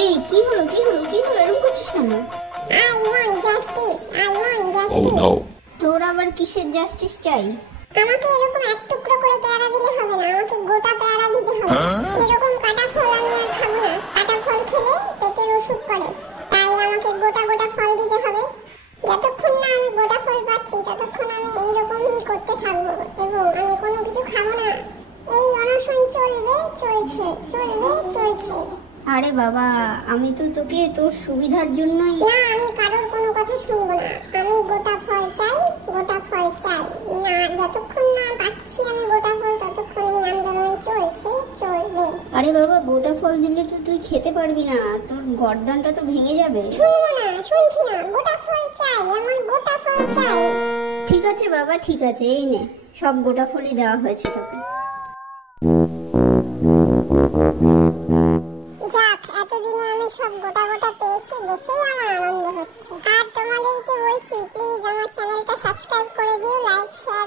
এই কি হলো কি হলো কি হলো, এরকম করছিস কেন? I want justice. I want Oh justice. no. তোর আবার কিসের জাস্টিস চাই? আমাকে এরকম এক টুকরো করে পেয়ারা দিলে হবে না, আমাকে গোটা পেয়ারা দিতে হবে। এরকম কাটা ফল আমি আর খাবো না। কাটা ফল খেলে পেটের অসুখ করে, তাই আমাকে গোটা গোটা ফল দিতে হবে। যতক্ষণ না আমি গোটা ফল পাচ্ছি ততক্ষণ আমি এইরকমই করতে থাকবো এবং আমি কোনো কিছু খাবো না। এই অনশন চলবে, চলছে। আরে বাবা, আমি তো তোকে তোর সুবিধার জন্যই। না, আমি কারোর কোনো কথা শুনবো না। আমি গোটা ফল চাই। না, যতক্ষণ না পাচ্ছি আমি গোটা ফল ততক্ষণ এই আন্দোলন চলবে। আরে বাবা, গোটা ফল দিলে তো তুই খেতে পারবি না, তোর গর্দানটা তো ভেঙে যাবে। শুনবো না, শুনছি না। গোটা ফল চাই, আমার গোটা ফল চাই। ঠিক আছে বাবা, ঠিক আছে, এই নে, সব গোটা ফলই দেওয়া হয়েছে তোকে। যাক, এতদিনে আমি সব গোটা গোটা পেয়েছি, দেখেই আমার আনন্দ হচ্ছে। আর তোমাদেরকে বলছি, প্লিজ আমার চ্যানেলটা সাবস্ক্রাইব করে দিও, লাইক শেয়ার